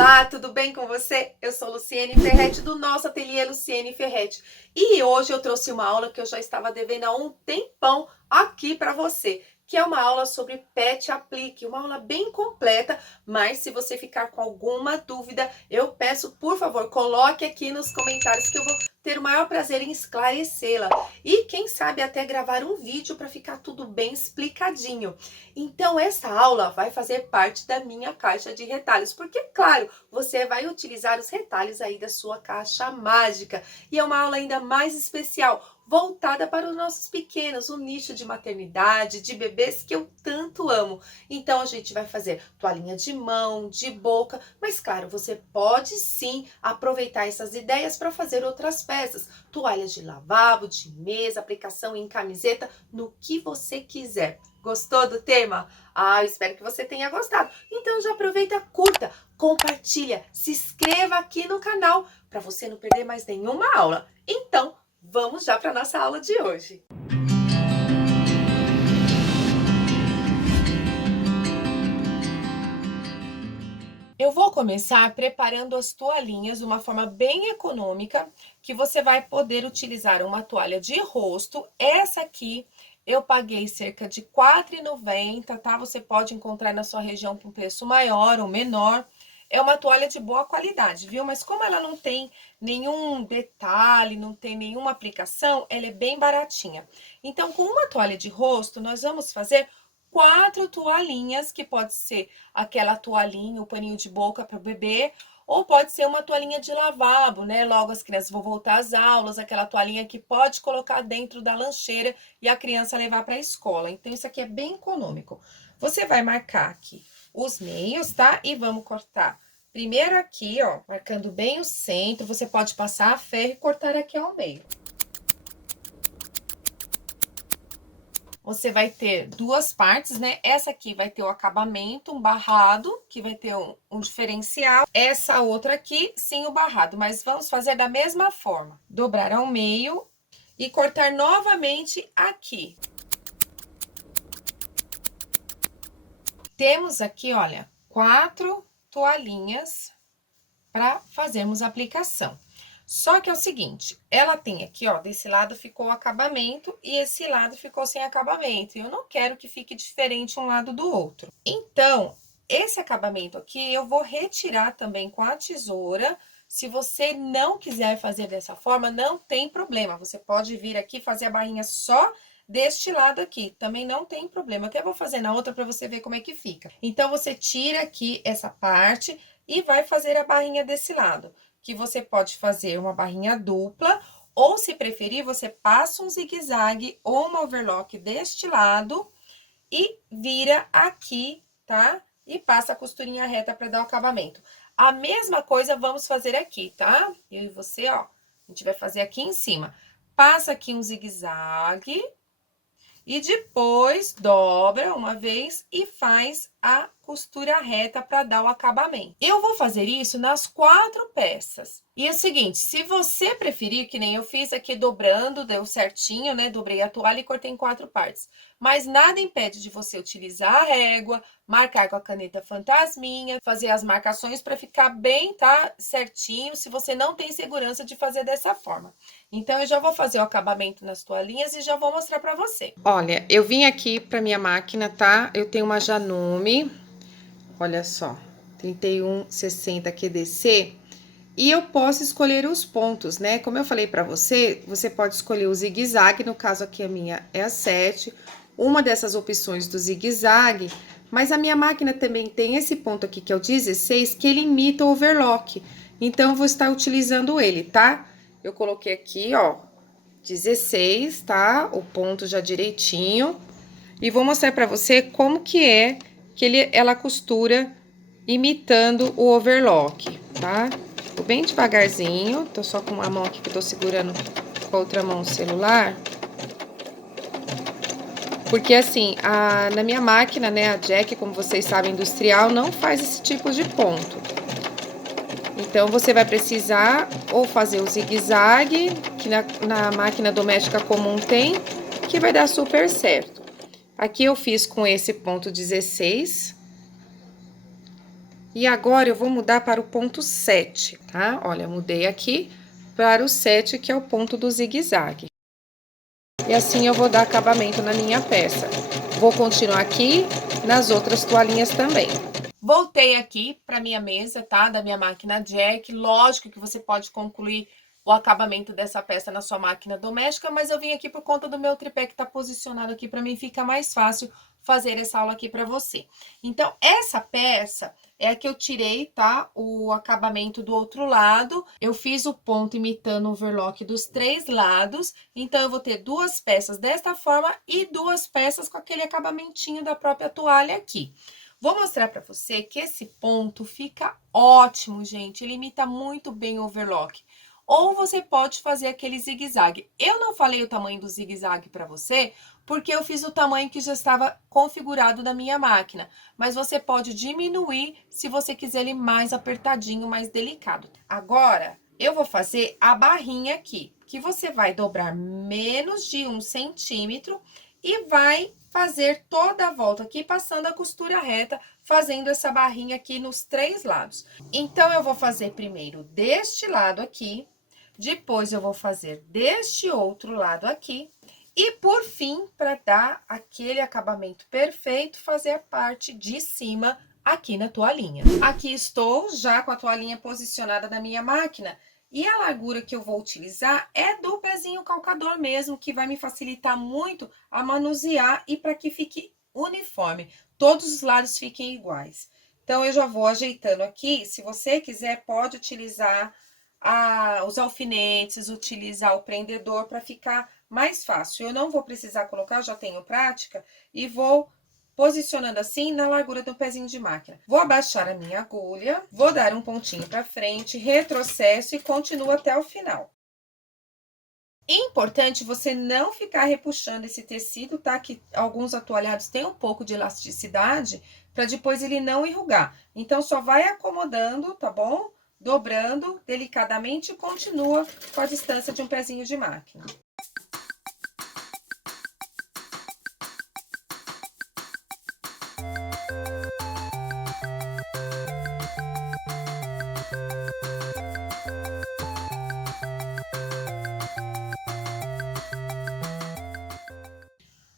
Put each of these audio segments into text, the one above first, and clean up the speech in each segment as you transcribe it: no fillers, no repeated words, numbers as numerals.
Olá, tudo bem com você? Eu sou Luciene Ferretti do nosso ateliê Luciene Ferretti e hoje eu trouxe uma aula que eu já estava devendo há um tempão aqui para você, que é uma aula sobre Pet Aplique, uma aula bem completa, mas se você ficar com alguma dúvida, eu peço, por favor, coloque aqui nos comentários que eu vou ter o maior prazer em esclarecê-la e quem sabe até gravar um vídeo para ficar tudo bem explicadinho. Então essa aula vai fazer parte da minha caixa de retalhos, porque claro, você vai utilizar os retalhos aí da sua caixa mágica e é uma aula ainda mais especial, voltada para os nossos pequenos, o nicho de maternidade, de bebês que eu tanto amo. Então a gente vai fazer toalhinha de mão, de boca, mas claro, você pode sim aproveitar essas ideias para fazer outras peças, toalhas de lavabo, de mesa, aplicação em camiseta, no que você quiser. Gostou do tema? Ah, eu espero que você tenha gostado. Então já aproveita, curta, compartilha, se inscreva aqui no canal para você não perder mais nenhuma aula. Então, vamos já para a nossa aula de hoje. Eu vou começar preparando as toalhinhas de uma forma bem econômica, que você vai poder utilizar uma toalha de rosto. Essa aqui eu paguei cerca de R$ 4,90, tá? Você pode encontrar na sua região com preço maior ou menor. É uma toalha de boa qualidade, viu? Mas como ela não tem nenhum detalhe, não tem nenhuma aplicação, ela é bem baratinha. Então, com uma toalha de rosto, nós vamos fazer 4 toalhinhas, que pode ser aquela toalhinha, o paninho de boca para o bebê, ou pode ser uma toalhinha de lavabo, né? Logo as crianças vão voltar às aulas, aquela toalhinha que pode colocar dentro da lancheira e a criança levar para a escola. Então, isso aqui é bem econômico. Você vai marcar aqui os meios, tá? E vamos cortar. Primeiro aqui, ó, marcando bem o centro, você pode passar a ferro e cortar aqui ao meio. Você vai ter duas partes, né? Essa aqui vai ter o acabamento, um barrado, que vai ter um diferencial. Essa outra aqui, sim, o barrado, mas vamos fazer da mesma forma. Dobrar ao meio e cortar novamente aqui. Temos aqui, olha, 4 toalhinhas para fazermos a aplicação. Só que é o seguinte, ela tem aqui, ó, desse lado ficou o acabamento e esse lado ficou sem acabamento. E eu não quero que fique diferente um lado do outro. Então, esse acabamento aqui eu vou retirar também com a tesoura. Se você não quiser fazer dessa forma, não tem problema. Você pode vir aqui fazer a barrinha só deste lado aqui, também não tem problema. Eu até vou fazer na outra para você ver como é que fica. Então, você tira aqui essa parte e vai fazer a barrinha desse lado, que você pode fazer uma barrinha dupla, ou se preferir, você passa um zigue-zague ou uma overlock deste lado e vira aqui, tá? E passa a costurinha reta para dar o acabamento. A mesma coisa vamos fazer aqui, tá? Eu e você, ó, a gente vai fazer aqui em cima. Passa aqui um zigue-zague e depois dobra uma vez e faz a costura reta para dar o acabamento. Eu vou fazer isso nas 4 peças. E é o seguinte, se você preferir, que nem eu fiz aqui dobrando, deu certinho, né? Dobrei a toalha e cortei em 4 partes. Mas nada impede de você utilizar a régua, marcar com a caneta fantasminha, fazer as marcações para ficar bem, tá? Certinho, se você não tem segurança de fazer dessa forma. Então, eu já vou fazer o acabamento nas toalhinhas e já vou mostrar para você. Olha, eu vim aqui para minha máquina, tá? Eu tenho uma Janome. Olha só, 3160 QDC, e eu posso escolher os pontos, né? Como eu falei pra você, você pode escolher o zigue-zague, no caso aqui a minha é a 7, uma dessas opções do zigue-zague, mas a minha máquina também tem esse ponto aqui, que é o 16, que ele imita o overlock, então eu vou estar utilizando ele, tá? Eu coloquei aqui, ó, 16, tá? O ponto já direitinho, e vou mostrar pra você como que é que ela costura imitando o overlock, tá? Vou bem devagarzinho, tô só com uma mão aqui que eu tô segurando com a outra mão o celular. Porque assim, na minha máquina, né, a Jack, como vocês sabem, industrial, não faz esse tipo de ponto. Então, você vai precisar ou fazer o zigue-zague, que na máquina doméstica comum tem, que vai dar super certo. Aqui eu fiz com esse ponto 16. E agora eu vou mudar para o ponto 7, tá? Olha, mudei aqui para o 7, que é o ponto do zigue-zague. E assim eu vou dar acabamento na minha peça. Vou continuar aqui nas outras toalhinhas também. Voltei aqui para minha mesa, tá? Da minha máquina Jack. Lógico que você pode concluir o acabamento dessa peça na sua máquina doméstica, mas eu vim aqui por conta do meu tripé que tá posicionado aqui, para mim fica mais fácil fazer essa aula aqui para você. Então, essa peça é a que eu tirei, tá? O acabamento do outro lado. Eu fiz o ponto imitando o overlock dos 3 lados. Então, eu vou ter 2 peças desta forma e 2 peças com aquele acabamentinho da própria toalha aqui. Vou mostrar para você que esse ponto fica ótimo, gente. Ele imita muito bem o overlock. Ou você pode fazer aquele zigue-zague. Eu não falei o tamanho do zigue-zague para você, porque eu fiz o tamanho que já estava configurado na minha máquina. Mas você pode diminuir se você quiser ele mais apertadinho, mais delicado. Agora, eu vou fazer a barrinha aqui, que você vai dobrar menos de 1 centímetro e vai fazer toda a volta aqui, passando a costura reta, fazendo essa barrinha aqui nos 3 lados. Então, eu vou fazer primeiro deste lado aqui, depois eu vou fazer deste outro lado aqui, e por fim, para dar aquele acabamento perfeito, fazer a parte de cima aqui na toalhinha. Aqui estou já com a toalhinha posicionada na minha máquina, e a largura que eu vou utilizar é do pezinho calcador mesmo, que vai me facilitar muito a manusear e para que fique uniforme, todos os lados fiquem iguais. Então, eu já vou ajeitando aqui, se você quiser pode utilizar os alfinetes, utilizar o prendedor para ficar mais fácil. Eu não vou precisar colocar, já tenho prática, e vou posicionando assim na largura do pezinho de máquina. Vou abaixar a minha agulha, vou dar um pontinho para frente, retrocesso e continuo até o final. Importante você não ficar repuxando esse tecido, tá? Que alguns atoalhados têm um pouco de elasticidade, para depois ele não enrugar. Então, só vai acomodando, tá bom? Dobrando delicadamente e continua com a distância de um pezinho de máquina.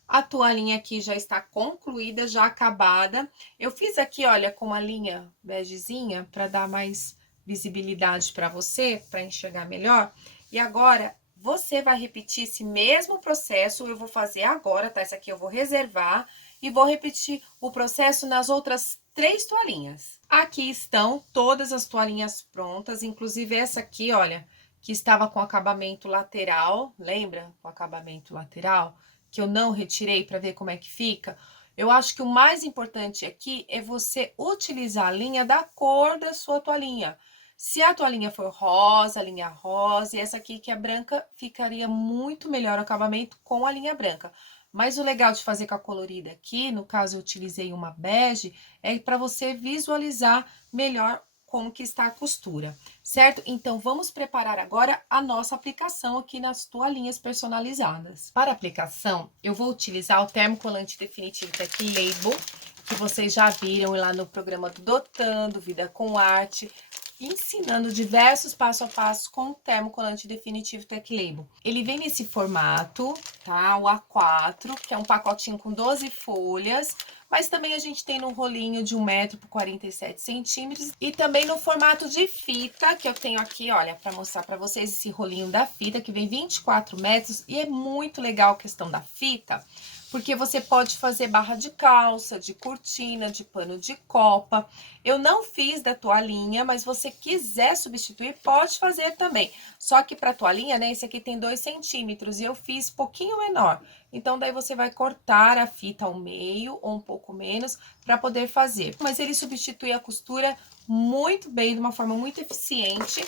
A toalhinha aqui já está concluída, já acabada. Eu fiz aqui, olha, com uma linha begezinha para dar mais visibilidade para você, para enxergar melhor. E agora, você vai repetir esse mesmo processo, eu vou fazer agora, tá? Essa aqui eu vou reservar e vou repetir o processo nas outras 3 toalhinhas. Aqui estão todas as toalhinhas prontas, inclusive essa aqui, olha, que estava com acabamento lateral, lembra? Com acabamento lateral, que eu não retirei para ver como é que fica. Eu acho que o mais importante aqui é você utilizar a linha da cor da sua toalhinha. Se a toalhinha for rosa, a linha rosa, e essa aqui que é branca, ficaria muito melhor o acabamento com a linha branca. Mas o legal de fazer com a colorida aqui, no caso eu utilizei uma bege, é para você visualizar melhor como que está a costura, certo? Então, vamos preparar agora a nossa aplicação aqui nas toalhinhas personalizadas. Para a aplicação, eu vou utilizar o termocolante definitivo Tech Label, que vocês já viram lá no programa do Dotando, Vida com Arte, ensinando diversos passo a passo com o termocolante definitivo Tech Label. Ele vem nesse formato, tá? O A4, que é um pacotinho com 12 folhas, mas também a gente tem no rolinho de 1 metro por 47 centímetros e também no formato de fita, que eu tenho aqui, olha, para mostrar para vocês esse rolinho da fita, que vem 24 metros e é muito legal a questão da fita, porque você pode fazer barra de calça, de cortina, de pano de copa. Eu não fiz da toalhinha, mas você quiser substituir, pode fazer também. Só que para toalhinha, né, esse aqui tem 2 centímetros e eu fiz pouquinho menor. Então, daí você vai cortar a fita ao meio ou um pouco menos para poder fazer. Mas ele substitui a costura muito bem, de uma forma muito eficiente.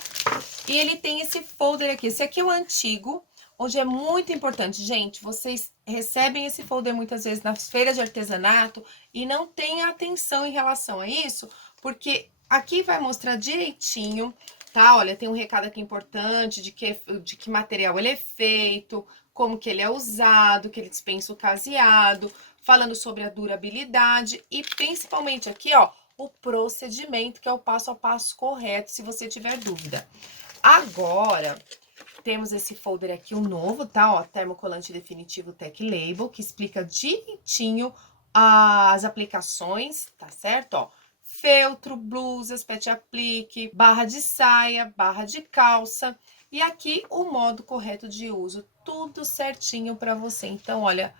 E ele tem esse folder aqui. Esse aqui é o antigo. Hoje é muito importante, gente, vocês recebem esse folder muitas vezes nas feiras de artesanato e não têm atenção em relação a isso, porque aqui vai mostrar direitinho, tá? Olha, tem um recado aqui importante de que material ele é feito, como que ele é usado, que ele dispensa o caseado, falando sobre a durabilidade e principalmente aqui, ó, o procedimento, que é o passo a passo correto, se você tiver dúvida. Agora, temos esse folder aqui, o novo, tá? Ó, termocolante definitivo Tech Label, que explica direitinho as aplicações, tá certo? Ó, feltro, blusas, pet aplique, barra de saia, barra de calça. E aqui o modo correto de uso, tudo certinho para você. Então, olha,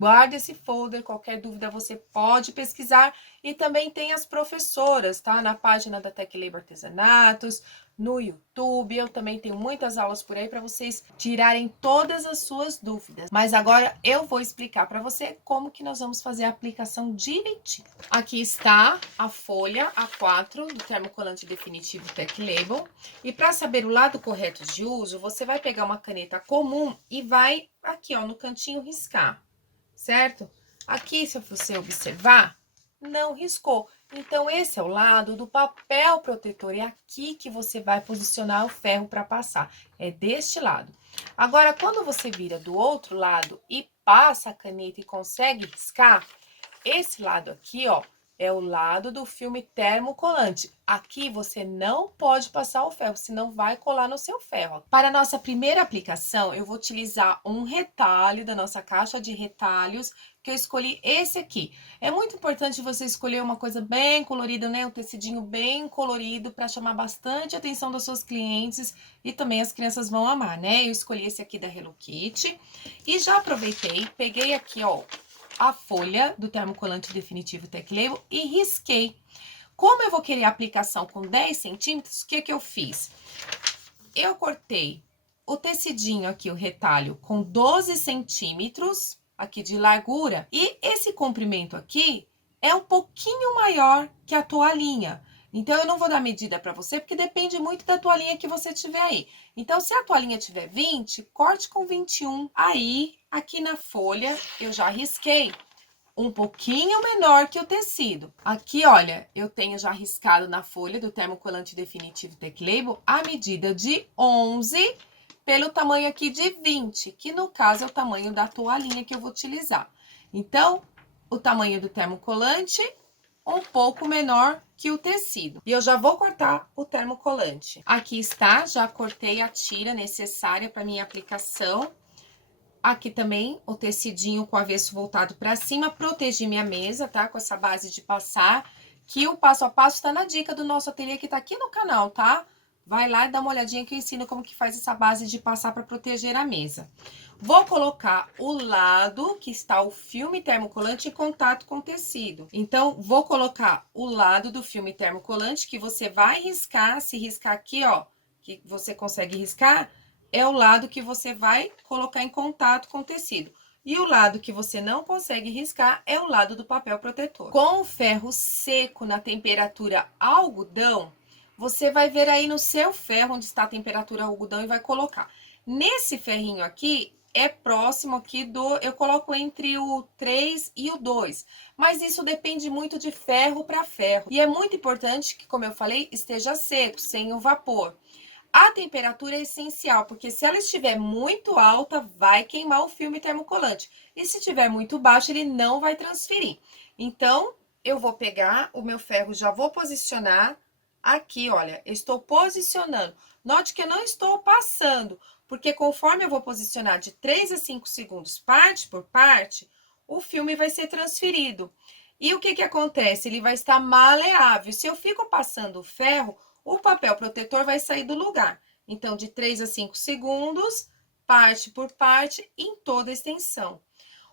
guarde esse folder, qualquer dúvida você pode pesquisar. E também tem as professoras, tá? Na página da Tech Label Artesanatos, no YouTube. Eu também tenho muitas aulas por aí para vocês tirarem todas as suas dúvidas. Mas agora eu vou explicar para você como que nós vamos fazer a aplicação direitinho. Aqui está a folha A4 do termocolante definitivo Tech Label. E para saber o lado correto de uso, você vai pegar uma caneta comum e vai aqui, ó, no cantinho riscar, certo? Aqui, se você observar, não riscou. Então, esse é o lado do papel protetor. É aqui que você vai posicionar o ferro para passar. É deste lado. Agora, quando você vira do outro lado e passa a caneta e consegue riscar, esse lado aqui, ó, é o lado do filme termocolante. Aqui você não pode passar o ferro, senão vai colar no seu ferro. Para a nossa primeira aplicação, eu vou utilizar um retalho da nossa caixa de retalhos, que eu escolhi esse aqui. É muito importante você escolher uma coisa bem colorida, né? Um tecidinho bem colorido para chamar bastante a atenção dos seus clientes e também as crianças vão amar, né? Eu escolhi esse aqui da Hello Kitty e já aproveitei, peguei aqui, ó, a folha do termocolante definitivo Tech Label e risquei. Como eu vou querer a aplicação com 10 centímetros, o que que eu fiz? Eu cortei o tecidinho aqui, o retalho, com 12 centímetros aqui de largura. E esse comprimento aqui é um pouquinho maior que a toalhinha. Então, eu não vou dar medida para você, porque depende muito da toalhinha que você tiver aí. Então, se a toalhinha tiver 20, corte com 21. Aí, aqui na folha, eu já risquei um pouquinho menor que o tecido. Aqui, olha, eu tenho já riscado na folha do termocolante definitivo Tech Label a medida de 11 pelo tamanho aqui de 20, que no caso é o tamanho da toalhinha que eu vou utilizar. Então, o tamanho do termocolante um pouco menor que o tecido. E eu já vou cortar o termocolante. Aqui está, já cortei a tira necessária para minha aplicação. Aqui também o tecidinho com o avesso voltado para cima, protegi minha mesa, tá? Com essa base de passar, que o passo a passo tá na dica do nosso ateliê que tá aqui no canal, tá? Vai lá e dá uma olhadinha que eu ensino como que faz essa base de passar para proteger a mesa. Vou colocar o lado que está o filme termocolante em contato com o tecido. Então, vou colocar o lado do filme termocolante que você vai riscar, se riscar aqui, ó, que você consegue riscar, é o lado que você vai colocar em contato com o tecido. E o lado que você não consegue riscar é o lado do papel protetor. Com o ferro seco na temperatura algodão, você vai ver aí no seu ferro onde está a temperatura algodão e vai colocar. Nesse ferrinho aqui, é próximo aqui eu coloco entre o 3 e o 2, mas isso depende muito de ferro para ferro. E é muito importante que, como eu falei, esteja seco, sem o vapor. A temperatura é essencial, porque se ela estiver muito alta, vai queimar o filme termocolante. E se estiver muito baixo, ele não vai transferir. Então, eu vou pegar o meu ferro, já vou posicionar aqui, olha, eu estou posicionando. Note que eu não estou passando, porque conforme eu vou posicionar de 3 a 5 segundos, parte por parte, o filme vai ser transferido. E o que que acontece? Ele vai estar maleável. Se eu fico passando o ferro, o papel protetor vai sair do lugar. Então, de 3 a 5 segundos, parte por parte, em toda a extensão.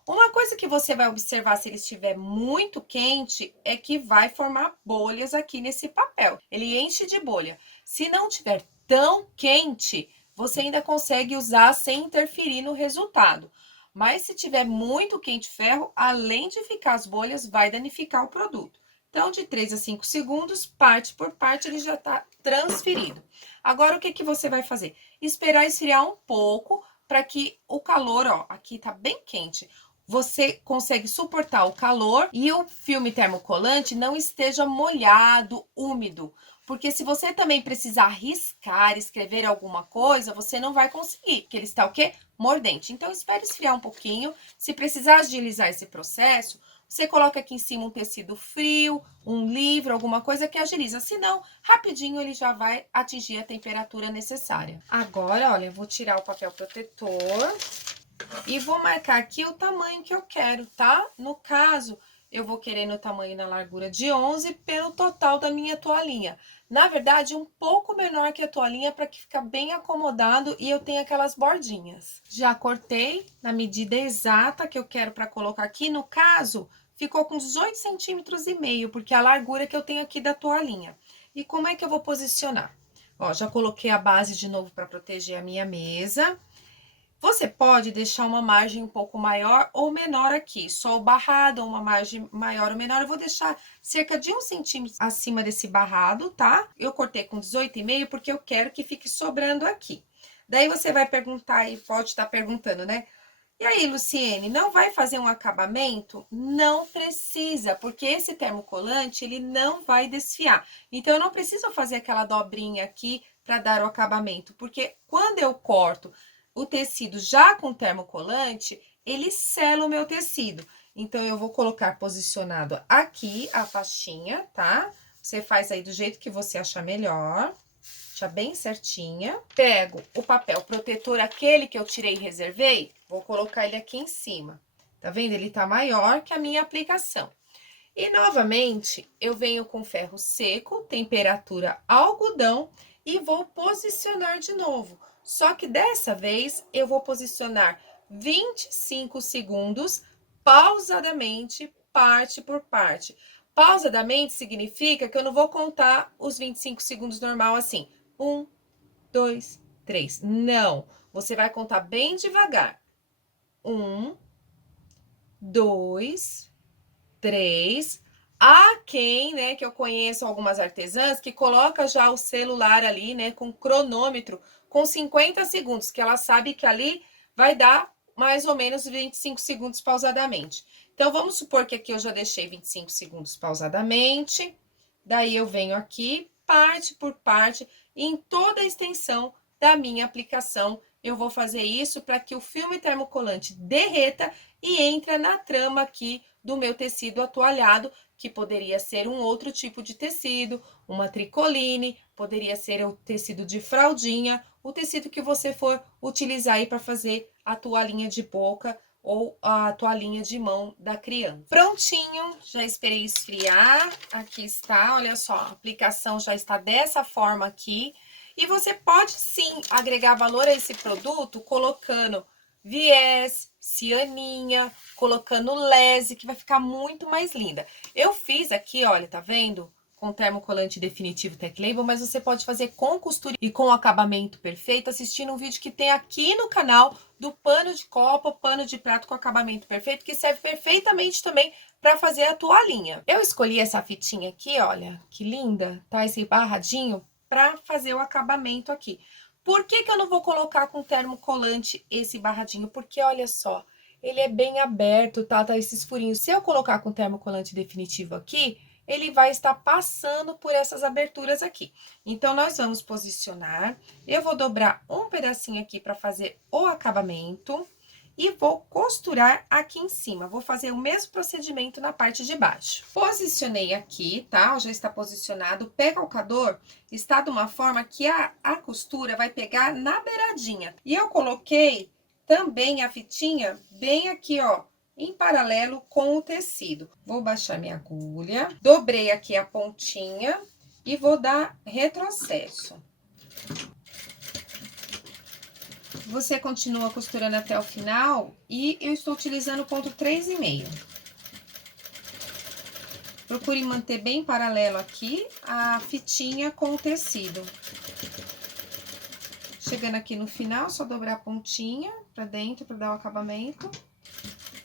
Uma coisa que você vai observar se ele estiver muito quente é que vai formar bolhas aqui nesse papel. Ele enche de bolha. Se não tiver tão quente, você ainda consegue usar sem interferir no resultado. Mas se tiver muito quente ferro, além de ficar as bolhas, vai danificar o produto. Então, de 3 a 5 segundos, parte por parte, ele já está transferido. Agora, o que que você vai fazer? Esperar esfriar um pouco para que o calor, ó, aqui tá bem quente, você consegue suportar o calor e o filme termocolante não esteja molhado, úmido. Porque se você também precisar riscar, escrever alguma coisa, você não vai conseguir, porque ele está o quê? Mordente. Então, espere esfriar um pouquinho. Se precisar agilizar esse processo, você coloca aqui em cima um tecido frio, um livro, alguma coisa que agiliza. Senão, rapidinho ele já vai atingir a temperatura necessária. Agora, olha, eu vou tirar o papel protetor e vou marcar aqui o tamanho que eu quero, tá? No caso, eu vou querer no tamanho e na largura de 11 pelo total da minha toalhinha. Na verdade, um pouco menor que a toalhinha para que fique bem acomodado e eu tenha aquelas bordinhas. Já cortei na medida exata que eu quero para colocar aqui. No caso, ficou com 18 centímetros e meio, porque é a largura que eu tenho aqui da toalhinha. E como é que eu vou posicionar? Ó, já coloquei a base de novo para proteger a minha mesa. Você pode deixar uma margem um pouco maior ou menor aqui, só o barrado, uma margem maior ou menor. Eu vou deixar cerca de 1 centímetro acima desse barrado, tá? Eu cortei com 18,5 porque eu quero que fique sobrando aqui. Daí você vai perguntar e pode estar perguntando, né? E aí, Luciene, não vai fazer um acabamento? Não precisa, porque esse termocolante, ele não vai desfiar. Então, eu não preciso fazer aquela dobrinha aqui para dar o acabamento, porque quando eu corto o tecido já com termocolante, ele sela o meu tecido. Então, eu vou colocar posicionado aqui a faixinha, tá? Você faz aí do jeito que você achar melhor, já bem certinha. Pego o papel protetor, aquele que eu tirei e reservei, vou colocar ele aqui em cima. Tá vendo? Ele tá maior que a minha aplicação. E, novamente, eu venho com ferro seco, temperatura algodão, e vou posicionar de novo. Só que dessa vez, eu vou posicionar 25 segundos, pausadamente, parte por parte. Pausadamente significa que eu não vou contar os 25 segundos normal assim. 1, 2, 3. Não, você vai contar bem devagar. 1, 2, 3. Há quem, né, que eu conheço algumas artesãs que coloca já o celular ali, né, com cronômetro, com 50 segundos, que ela sabe que ali vai dar mais ou menos 25 segundos pausadamente. Então, vamos supor que aqui eu já deixei 25 segundos pausadamente. Daí, eu venho aqui, parte por parte, em toda a extensão da minha aplicação. Eu vou fazer isso para que o filme termocolante derreta e entra na trama aqui do meu tecido atoalhado, que poderia ser um outro tipo de tecido, uma tricoline, poderia ser o tecido de fraldinha, o tecido que você for utilizar aí para fazer a toalhinha de boca ou a toalhinha de mão da criança. Prontinho, já esperei esfriar, aqui está, olha só, a aplicação já está dessa forma aqui. E você pode sim agregar valor a esse produto colocando viés, cianinha, colocando lese, que vai ficar muito mais linda. Eu fiz aqui, olha, tá vendo? Com termocolante definitivo Tech Label, mas você pode fazer com costura e com acabamento perfeito, assistindo um vídeo que tem aqui no canal do pano de copa, pano de prato com acabamento perfeito, que serve perfeitamente também para fazer a toalhinha. Eu escolhi essa fitinha aqui, olha, que linda, tá? Esse barradinho para fazer o acabamento aqui. Por que que eu não vou colocar com termocolante esse barradinho? Porque, olha só, ele é bem aberto, tá? Tá esses furinhos. Se eu colocar com termocolante definitivo aqui, ele vai estar passando por essas aberturas aqui. Então, nós vamos posicionar. Eu vou dobrar um pedacinho aqui para fazer o acabamento. E vou costurar aqui em cima. Vou fazer o mesmo procedimento na parte de baixo. Posicionei aqui, tá? Já está posicionado. O pé-calcador está de uma forma que a costura vai pegar na beiradinha. E eu coloquei também a fitinha bem aqui, ó, em paralelo com o tecido. Vou baixar minha agulha, dobrei aqui a pontinha e vou dar retrocesso. Você continua costurando até o final e eu estou utilizando o ponto 3,5. Procure manter bem paralelo aqui a fitinha com o tecido. Chegando aqui no final, só dobrar a pontinha pra dentro para dar o acabamento.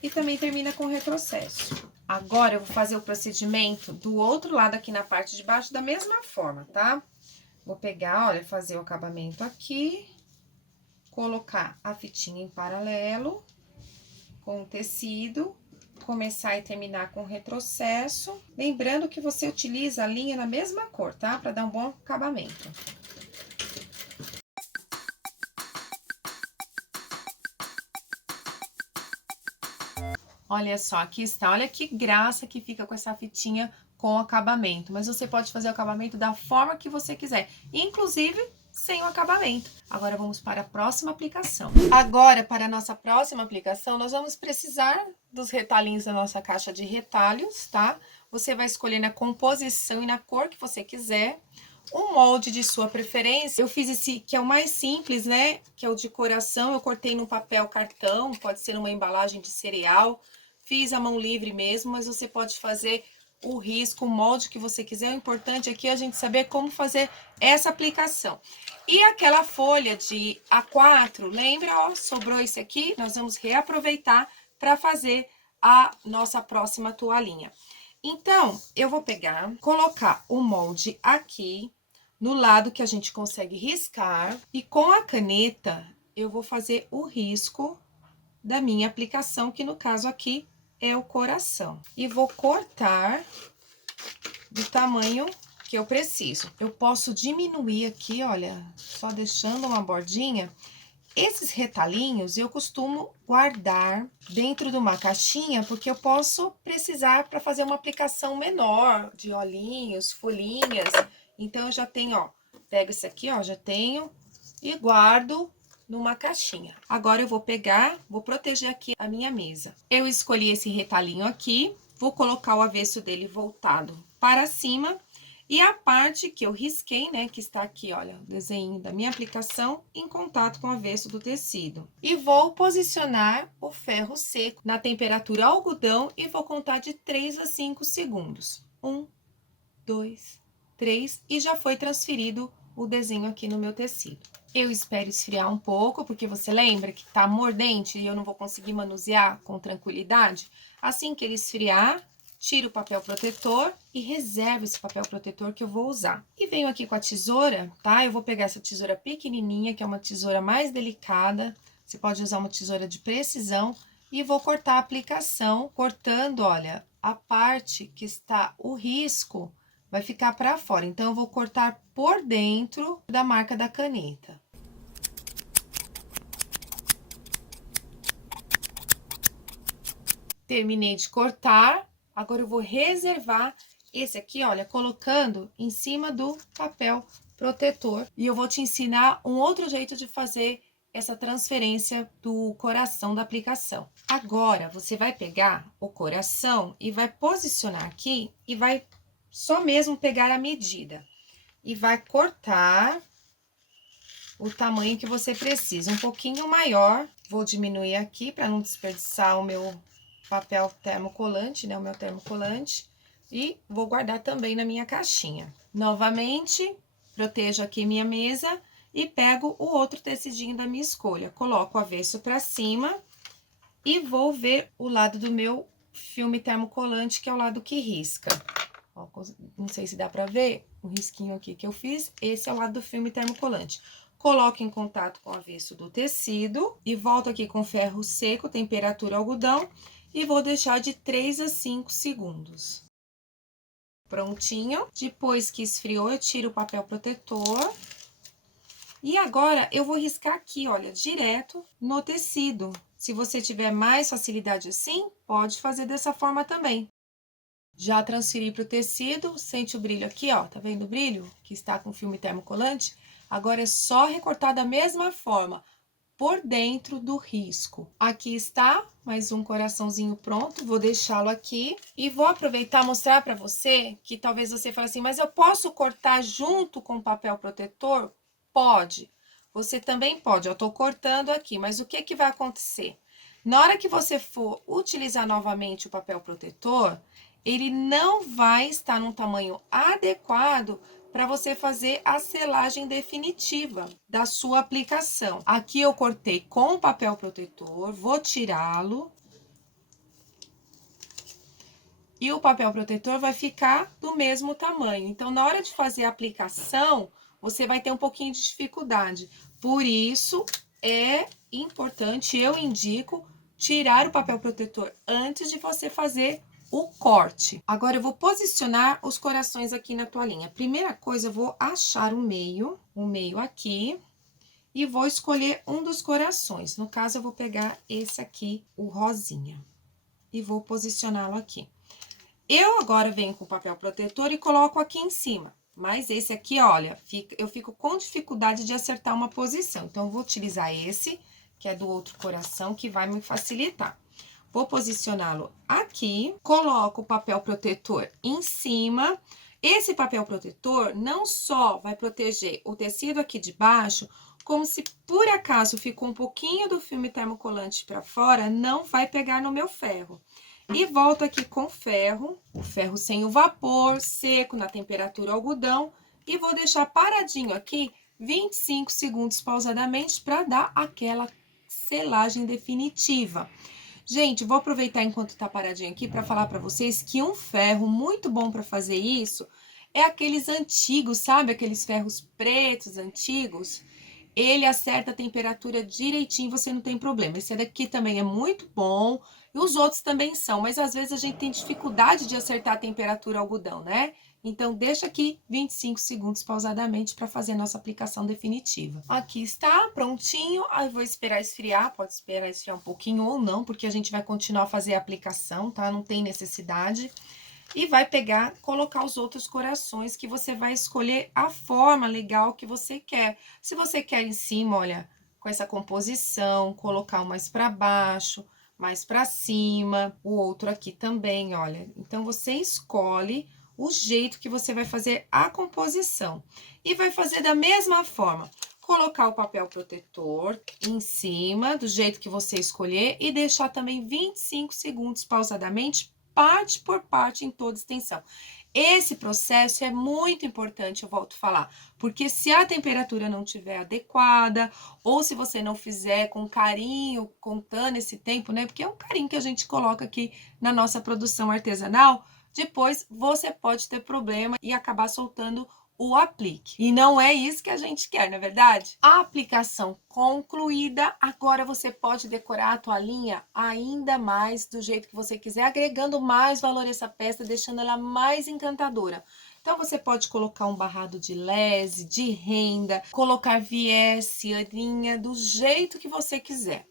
E também termina com retrocesso. Agora, eu vou fazer o procedimento do outro lado aqui na parte de baixo da mesma forma, tá? Vou pegar, olha, fazer o acabamento aqui. Colocar a fitinha em paralelo com o tecido, começar e terminar com retrocesso. Lembrando que você utiliza a linha na mesma cor, tá? Para dar um bom acabamento. Olha só, aqui está. Olha que graça que fica com essa fitinha com acabamento. Mas você pode fazer o acabamento da forma que você quiser, inclusive sem o acabamento. Agora vamos para a próxima aplicação. Agora, para a nossa próxima aplicação, nós vamos precisar dos retalhinhos da nossa caixa de retalhos, tá? Você vai escolher na composição e na cor que você quiser. Um molde de sua preferência. Eu fiz esse que é o mais simples, né? Que é o de coração. Eu cortei no papel cartão, pode ser uma embalagem de cereal. Fiz a mão livre mesmo, mas você pode fazer o risco, o molde que você quiser. O importante aqui é a gente saber como fazer essa aplicação. E aquela folha de A4, lembra, ó, sobrou esse aqui? Nós vamos reaproveitar para fazer a nossa próxima toalhinha. Então, eu vou pegar, colocar o molde aqui, no lado que a gente consegue riscar. E com a caneta, eu vou fazer o risco da minha aplicação, que no caso aqui é o coração. E vou cortar do tamanho que eu preciso. Eu posso diminuir aqui, olha, só deixando uma bordinha. Esses retalhinhos eu costumo guardar dentro de uma caixinha, porque eu posso precisar para fazer uma aplicação menor de olhinhos, folhinhas. Então, eu já tenho, ó, pego esse aqui, ó, já tenho e guardo numa caixinha. Agora, eu vou pegar, vou proteger aqui a minha mesa. Eu escolhi esse retalhinho aqui, vou colocar o avesso dele voltado para cima. E a parte que eu risquei, né, que está aqui, olha, o desenho da minha aplicação em contato com o avesso do tecido. E vou posicionar o ferro seco na temperatura algodão e vou contar de 3 a 5 segundos. 1, 2, 3 e já foi transferido o desenho aqui no meu tecido. Eu espero esfriar um pouco, porque você lembra que tá mordente e eu não vou conseguir manusear com tranquilidade? Assim que ele esfriar, tiro o papel protetor e reservo esse papel protetor que eu vou usar. E venho aqui com a tesoura, tá? Eu vou pegar essa tesoura pequenininha, que é uma tesoura mais delicada. Você pode usar uma tesoura de precisão. E vou cortar a aplicação, cortando, olha, a parte que está o risco vai ficar para fora. Então, eu vou cortar por dentro da marca da caneta. Terminei de cortar. Agora, eu vou reservar esse aqui, olha, colocando em cima do papel protetor. E eu vou te ensinar um outro jeito de fazer essa transferência do coração da aplicação. Agora, você vai pegar o coração e vai posicionar aqui e vai só mesmo pegar a medida. E vai cortar o tamanho que você precisa, um pouquinho maior. Vou diminuir aqui para não desperdiçar o meu papel termocolante, né, o meu termocolante, e vou guardar também na minha caixinha. Novamente, protejo aqui minha mesa e pego o outro tecidinho da minha escolha. Coloco o avesso para cima e vou ver o lado do meu filme termocolante, que é o lado que risca. Ó, não sei se dá para ver o risquinho aqui que eu fiz, esse é o lado do filme termocolante. Coloco em contato com o avesso do tecido e volto aqui com ferro seco, temperatura algodão, e vou deixar de 3 a 5 segundos. Prontinho. Depois que esfriou, eu tiro o papel protetor. E agora, eu vou riscar aqui, olha, direto no tecido. Se você tiver mais facilidade assim, pode fazer dessa forma também. Já transferi para o tecido, sente o brilho aqui, ó, tá vendo o brilho? Que está com filme termocolante. Agora, é só recortar da mesma forma, por dentro do risco. Aqui está, mais um coraçãozinho pronto, vou deixá-lo aqui. E vou aproveitar e mostrar para você, que talvez você fale assim, mas eu posso cortar junto com o papel protetor? Pode. Você também pode, eu tô cortando aqui, mas o que que vai acontecer? Na hora que você for utilizar novamente o papel protetor, ele não vai estar num tamanho adequado para você fazer a selagem definitiva da sua aplicação. Aqui eu cortei com o papel protetor, vou tirá-lo. E o papel protetor vai ficar do mesmo tamanho. Então, na hora de fazer a aplicação, você vai ter um pouquinho de dificuldade. Por isso, é importante, eu indico, tirar o papel protetor antes de você fazer o corte. Agora, eu vou posicionar os corações aqui na toalhinha. Primeira coisa, eu vou achar o meio aqui, e vou escolher um dos corações. No caso, eu vou pegar esse aqui, o rosinha. e vou posicioná-lo aqui. Eu agora venho com o papel protetor e coloco aqui em cima. Mas esse aqui, olha, eu fico com dificuldade de acertar uma posição. Então, eu vou utilizar esse, que é do outro coração, que vai me facilitar. Vou posicioná-lo aqui, coloco o papel protetor em cima. Esse papel protetor não só vai proteger o tecido aqui de baixo, como se por acaso ficou um pouquinho do filme termocolante para fora, não vai pegar no meu ferro. E volto aqui com o ferro sem o vapor, seco, na temperatura algodão, e vou deixar paradinho aqui 25 segundos pausadamente para dar aquela selagem definitiva. Gente, vou aproveitar enquanto tá paradinho aqui para falar para vocês que um ferro muito bom para fazer isso é aqueles antigos, sabe? Aqueles ferros pretos antigos. Ele acerta a temperatura direitinho, você não tem problema. Esse daqui também é muito bom, e os outros também são, mas às vezes a gente tem dificuldade de acertar a temperatura algodão, né? Então, deixa aqui 25 segundos pausadamente para fazer a nossa aplicação definitiva. Aqui está, prontinho. Aí vou esperar esfriar, pode esperar esfriar um pouquinho ou não, porque a gente vai continuar a fazer a aplicação, tá? Não tem necessidade. E vai pegar, colocar os outros corações que você vai escolher a forma legal que você quer. Se você quer em cima, olha, com essa composição, colocar um mais para baixo, mais para cima, o outro aqui também, olha. Então, você escolhe o jeito que você vai fazer a composição. E vai fazer da mesma forma. Colocar o papel protetor em cima, do jeito que você escolher, e deixar também 25 segundos pausadamente, parte por parte, em toda extensão. Esse processo é muito importante, eu volto a falar, porque se a temperatura não estiver adequada, ou se você não fizer com carinho, contando esse tempo, né? Porque é um carinho que a gente coloca aqui na nossa produção artesanal, depois você pode ter problema e acabar soltando o aplique. E não é isso que a gente quer, não é verdade? A aplicação concluída, agora você pode decorar a toalhinha ainda mais do jeito que você quiser, agregando mais valor a essa peça, deixando ela mais encantadora. Então, você pode colocar um barrado de lese, de renda, colocar viés, cianinha, do jeito que você quiser.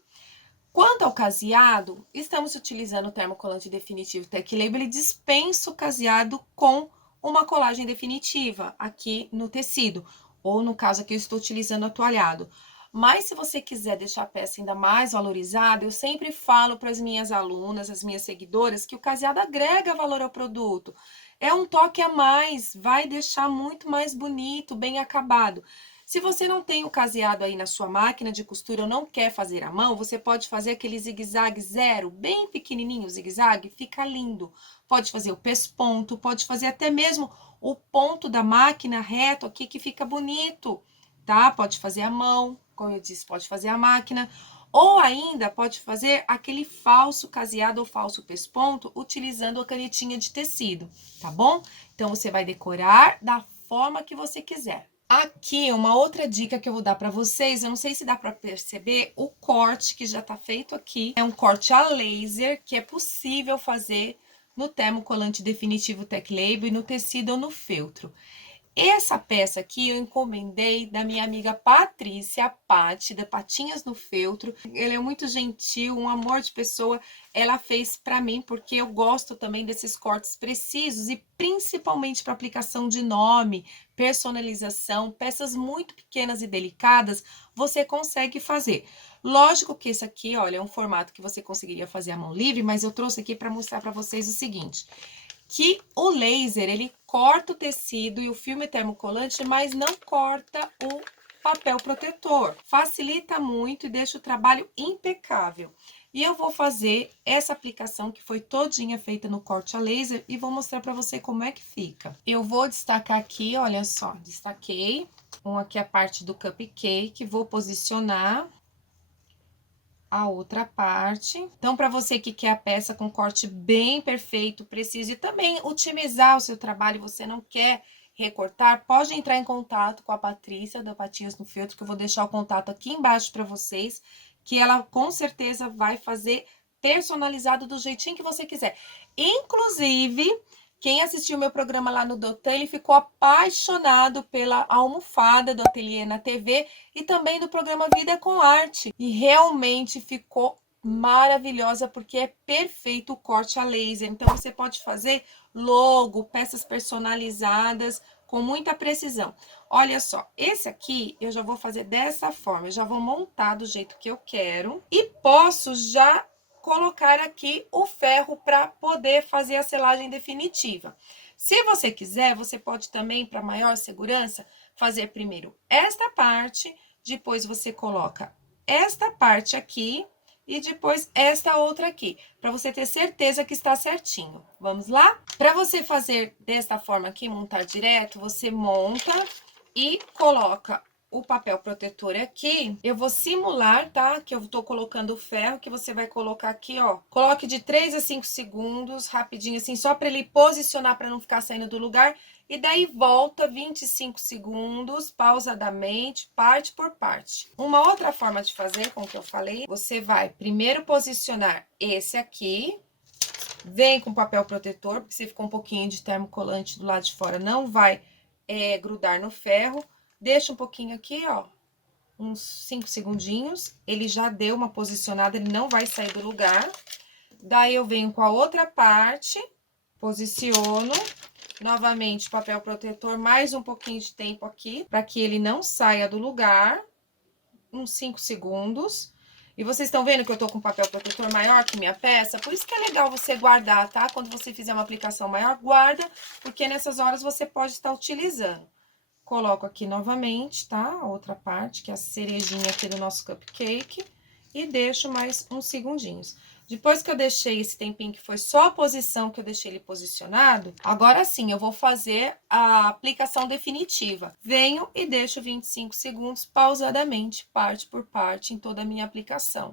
Quanto ao caseado, estamos utilizando o termocolante definitivo Tech Label, ele dispensa o caseado com uma colagem definitiva aqui no tecido, ou no caso aqui eu estou utilizando atoalhado. Mas se você quiser deixar a peça ainda mais valorizada, eu sempre falo para as minhas alunas, as minhas seguidoras, que o caseado agrega valor ao produto. É um toque a mais, vai deixar muito mais bonito, bem acabado. Se você não tem o caseado aí na sua máquina de costura ou não quer fazer à mão, você pode fazer aquele zigue-zague zero, bem pequenininho, zigue-zague, fica lindo. Pode fazer o pesponto, pode fazer até mesmo o ponto da máquina reto aqui, que fica bonito, tá? Pode fazer à mão, como eu disse, pode fazer à máquina. Ou ainda pode fazer aquele falso caseado ou falso pesponto utilizando a canetinha de tecido, tá bom? Então, você vai decorar da forma que você quiser. Aqui, uma outra dica que eu vou dar para vocês, eu não sei se dá para perceber, o corte que já tá feito aqui, é um corte a laser, que é possível fazer no termocolante definitivo Tech Label e no tecido ou no feltro. Essa peça aqui eu encomendei da minha amiga Patrícia, a Pati, da Patinhas no Feltro. Ela é muito gentil, um amor de pessoa. Ela fez para mim porque eu gosto também desses cortes precisos e principalmente para aplicação de nome, personalização, peças muito pequenas e delicadas, você consegue fazer. Lógico que esse aqui, olha, é um formato que você conseguiria fazer à mão livre, mas eu trouxe aqui para mostrar para vocês o seguinte, que o laser, ele corta o tecido e o filme termocolante, mas não corta o papel protetor. Facilita muito e deixa o trabalho impecável. E eu vou fazer essa aplicação que foi todinha feita no corte a laser e vou mostrar para você como é que fica. Eu vou destacar aqui, olha só, destaquei. Aqui a parte do cupcake, vou posicionar a outra parte. Então, para você que quer a peça com corte bem perfeito, preciso, e também otimizar o seu trabalho, você não quer recortar, pode entrar em contato com a Patrícia, da Patinhas no Feltro, que eu vou deixar o contato aqui embaixo para vocês, que ela com certeza vai fazer personalizado do jeitinho que você quiser. Inclusive, quem assistiu meu programa lá no Dotê, ele ficou apaixonado pela almofada do Ateliê na TV e também do programa Vida com Arte. E realmente ficou maravilhosa, porque é perfeito o corte a laser. Então, você pode fazer logo, peças personalizadas, com muita precisão. Olha só, esse aqui eu já vou fazer dessa forma, eu já vou montar do jeito que eu quero. E posso já colocar aqui o ferro para poder fazer a selagem definitiva. Se você quiser, você pode também, para maior segurança, fazer primeiro esta parte, depois você coloca esta parte aqui e depois esta outra aqui, para você ter certeza que está certinho. Vamos lá? Para você fazer desta forma aqui, montar direto, você monta e coloca o papel protetor aqui. Eu vou simular, tá? Que eu tô colocando o ferro, que você vai colocar aqui, ó. Coloque de 3 a 5 segundos, rapidinho assim, só para ele posicionar, para não ficar saindo do lugar. E daí volta 25 segundos, pausadamente, parte por parte. Uma outra forma de fazer, como que eu falei, você vai primeiro posicionar esse aqui, vem com papel protetor, porque se ficou um pouquinho de termocolante do lado de fora, não vai grudar no ferro. Deixa um pouquinho aqui, ó, uns 5 segundinhos, ele já deu uma posicionada, ele não vai sair do lugar. Daí, eu venho com a outra parte, posiciono. Novamente, papel protetor, mais um pouquinho de tempo aqui, para que ele não saia do lugar. Uns 5 segundos. E vocês estão vendo que eu tô com papel protetor maior que minha peça? Por isso que é legal você guardar, tá? Quando você fizer uma aplicação maior, guarda, porque nessas horas você pode estar utilizando. Coloco aqui novamente, tá? A outra parte, que é a cerejinha aqui do nosso cupcake. E deixo mais uns segundinhos. Depois que eu deixei esse tempinho, que foi só a posição que eu deixei ele posicionado, agora sim, eu vou fazer a aplicação definitiva. Venho e deixo 25 segundos pausadamente, parte por parte, em toda a minha aplicação.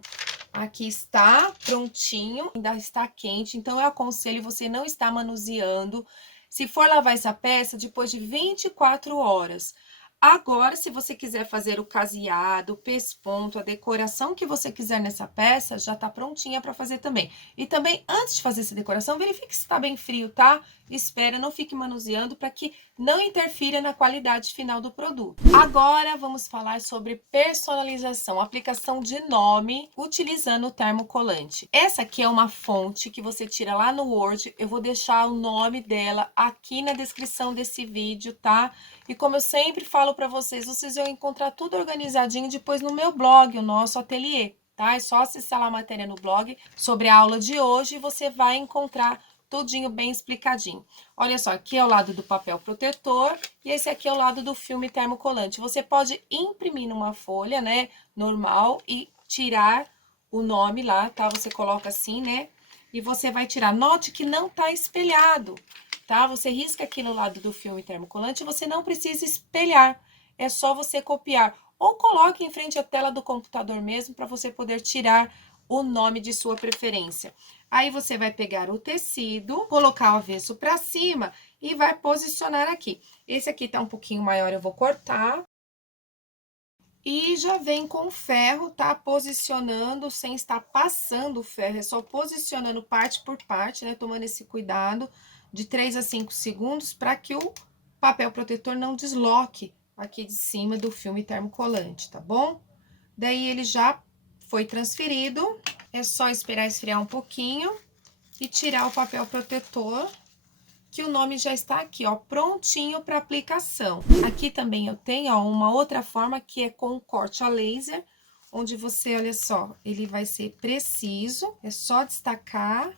Aqui está prontinho, ainda está quente, então eu aconselho você não estar manuseando. Se for lavar essa peça, depois de 24 horas. Agora, se você quiser fazer o caseado, o pesponto, a decoração que você quiser nessa peça, já tá prontinha para fazer também. E também, antes de fazer essa decoração, verifique se tá bem frio, tá? Espera, não fique manuseando para que não interfira na qualidade final do produto. Agora, vamos falar sobre personalização, aplicação de nome utilizando o termocolante. Essa aqui é uma fonte que você tira lá no Word, eu vou deixar o nome dela aqui na descrição desse vídeo, tá? E como eu sempre falo para vocês, vocês vão encontrar tudo organizadinho depois no meu blog, o nosso ateliê, tá? É só acessar lá a matéria no blog sobre a aula de hoje e você vai encontrar tudinho bem explicadinho. Olha só, aqui é o lado do papel protetor e esse aqui é o lado do filme termocolante. Você pode imprimir numa folha, né, normal e tirar o nome lá, tá? Você coloca assim, né? E você vai tirar. Note que não tá espelhado, tá? Você risca aqui no lado do filme termocolante, você não precisa espelhar, é só você copiar. Ou coloque em frente à tela do computador mesmo, para você poder tirar o nome de sua preferência. Aí, você vai pegar o tecido, colocar o avesso para cima e vai posicionar aqui. Esse aqui tá um pouquinho maior, eu vou cortar. E já vem com o ferro, tá? Posicionando, sem estar passando o ferro, é só posicionando parte por parte, né? Tomando esse cuidado de 3 a 5 segundos para que o papel protetor não desloque aqui de cima do filme termocolante, tá bom? Daí, ele já foi transferido, é só esperar esfriar um pouquinho e tirar o papel protetor, que o nome já está aqui, ó, prontinho para aplicação. Aqui também eu tenho, ó, uma outra forma que é com corte a laser, onde você, olha só, ele vai ser preciso, é só destacar.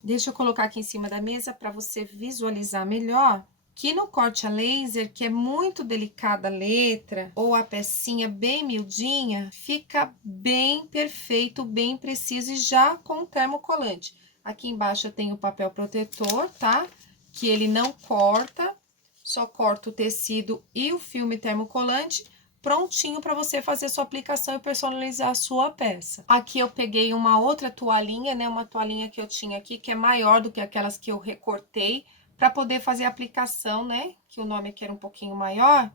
Deixa eu colocar aqui em cima da mesa para você visualizar melhor. Que no corte a laser, que é muito delicada a letra, ou a pecinha bem miudinha, fica bem perfeito, bem preciso e já com termocolante. Aqui embaixo eu tenho o papel protetor, tá? Que ele não corta, só corta o tecido e o filme termocolante, prontinho para você fazer sua aplicação e personalizar a sua peça. Aqui eu peguei uma outra toalhinha, né? Uma toalhinha que eu tinha aqui, que é maior do que aquelas que eu recortei, para poder fazer a aplicação, né? Que o nome aqui era um pouquinho maior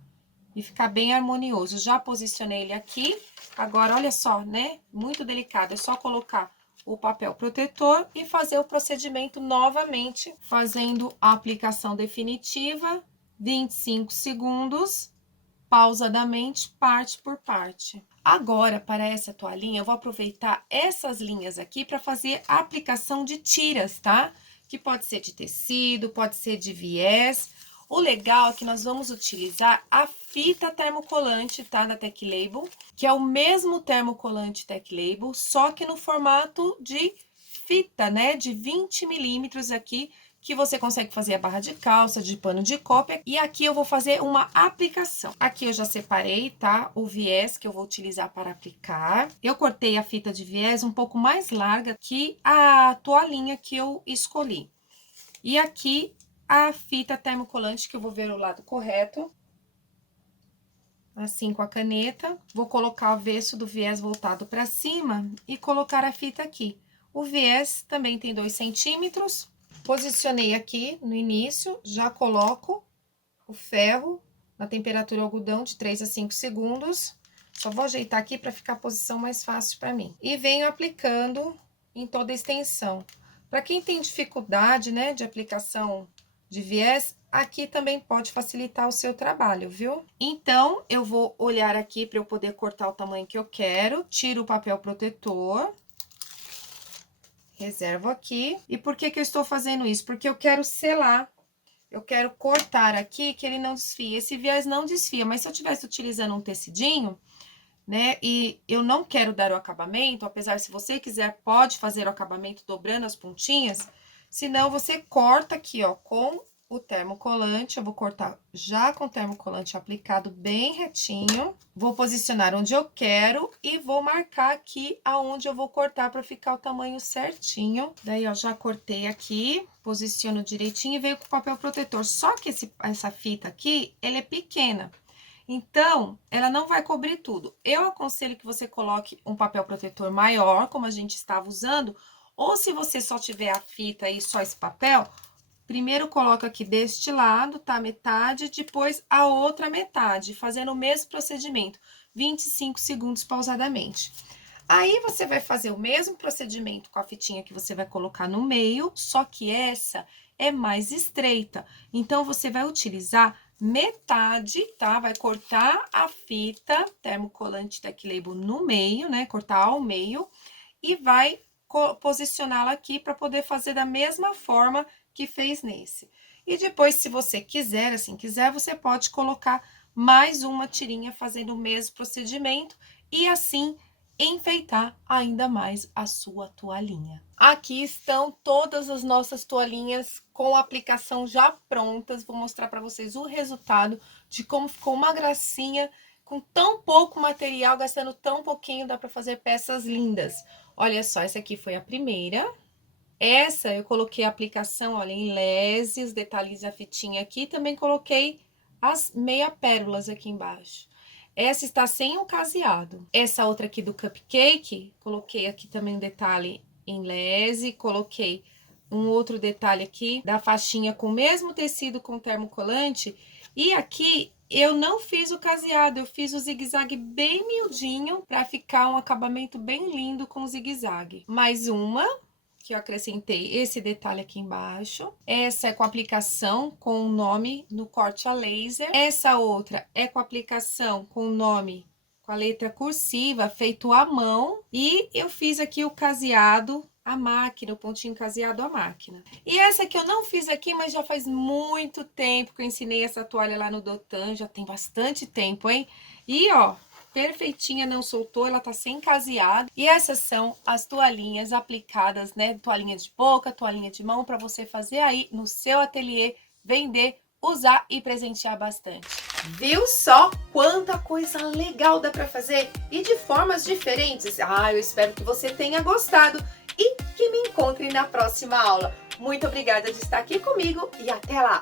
e ficar bem harmonioso. Já posicionei ele aqui. Agora, olha só, né? Muito delicado. É só colocar o papel protetor e fazer o procedimento novamente, fazendo a aplicação definitiva, 25 segundos, pausadamente, parte por parte. Agora, para essa toalhinha, eu vou aproveitar essas linhas aqui para fazer a aplicação de tiras, tá? Que pode ser de tecido, pode ser de viés. O legal é que nós vamos utilizar a fita termocolante, tá? Da Tech Label, que é o mesmo termocolante Tech Label, só que no formato de fita, né? De 20 milímetros aqui, que você consegue fazer a barra de calça, de pano de cópia. E aqui eu vou fazer uma aplicação. Aqui eu já separei, tá? O viés que eu vou utilizar para aplicar. Eu cortei a fita de viés um pouco mais larga que a toalhinha que eu escolhi. E aqui a fita termocolante, que eu vou ver o lado correto. Assim, com a caneta. Vou colocar o avesso do viés voltado para cima e colocar a fita aqui. O viés também tem 2 centímetros. Posicionei aqui no início, já coloco o ferro na temperatura algodão de 3 a 5 segundos. Só vou ajeitar aqui para ficar a posição mais fácil para mim. E venho aplicando em toda a extensão. Para quem tem dificuldade, né, de aplicação de viés, aqui também pode facilitar o seu trabalho, viu? Então, eu vou olhar aqui para eu poder cortar o tamanho que eu quero. Tiro o papel protetor. Reservo aqui. E por que que eu estou fazendo isso? Porque eu quero selar. Eu quero cortar aqui que ele não desfia. Esse viés não desfia, mas se eu estivesse utilizando um tecidinho, né, e eu não quero dar o acabamento, apesar, se você quiser, pode fazer o acabamento dobrando as pontinhas, senão você corta aqui, ó, com o termocolante. Eu vou cortar já com o termocolante aplicado bem retinho. Vou posicionar onde eu quero e vou marcar aqui aonde eu vou cortar para ficar o tamanho certinho. Daí, ó, já cortei aqui, posiciono direitinho e veio com o papel protetor. Só que essa fita aqui, ela é pequena. Então, ela não vai cobrir tudo. Eu aconselho que você coloque um papel protetor maior, como a gente estava usando, ou se você só tiver a fita e só esse papel, primeiro coloca aqui deste lado, tá? Metade, depois a outra metade, fazendo o mesmo procedimento, 25 segundos pausadamente. Aí, você vai fazer o mesmo procedimento com a fitinha que você vai colocar no meio, só que essa é mais estreita. Então, você vai utilizar metade, tá? Vai cortar a fita termocolante Tech Label no meio, né? Cortar ao meio e vai posicioná-la aqui para poder fazer da mesma forma que fez nesse. E depois, se você quiser, assim quiser, você pode colocar mais uma tirinha fazendo o mesmo procedimento e assim enfeitar ainda mais a sua toalhinha. Aqui estão todas as nossas toalhinhas com aplicação já prontas. Vou mostrar para vocês o resultado de como ficou uma gracinha. Com tão pouco material, gastando tão pouquinho, dá para fazer peças lindas. Olha só, essa aqui foi a primeira. Essa eu coloquei a aplicação, olha, em lese, os detalhes da fitinha aqui. Também coloquei as meia pérolas aqui embaixo. Essa está sem o caseado. Essa outra aqui do cupcake, coloquei aqui também um detalhe em lese. Coloquei um outro detalhe aqui da faixinha com o mesmo tecido com termocolante. E aqui eu não fiz o caseado, eu fiz o zigue-zague bem miudinho para ficar um acabamento bem lindo com zigue-zague. Mais uma que eu acrescentei esse detalhe aqui embaixo. Essa é com aplicação com o nome no corte a laser. Essa outra é com aplicação com o nome com a letra cursiva, feito à mão. E eu fiz aqui o caseado à máquina, o pontinho caseado à máquina. E essa que eu não fiz aqui, mas já faz muito tempo que eu ensinei essa toalha lá no Dotan, já tem bastante tempo, hein? E, ó, perfeitinha, não soltou, ela tá sem caseado. E essas são as toalhinhas aplicadas, né? Toalhinha de boca, toalhinha de mão, para você fazer aí no seu ateliê, vender, usar e presentear bastante. Viu só quanta coisa legal dá para fazer e de formas diferentes? Ah, eu espero que você tenha gostado e que me encontre na próxima aula. Muito obrigada de estar aqui comigo e até lá!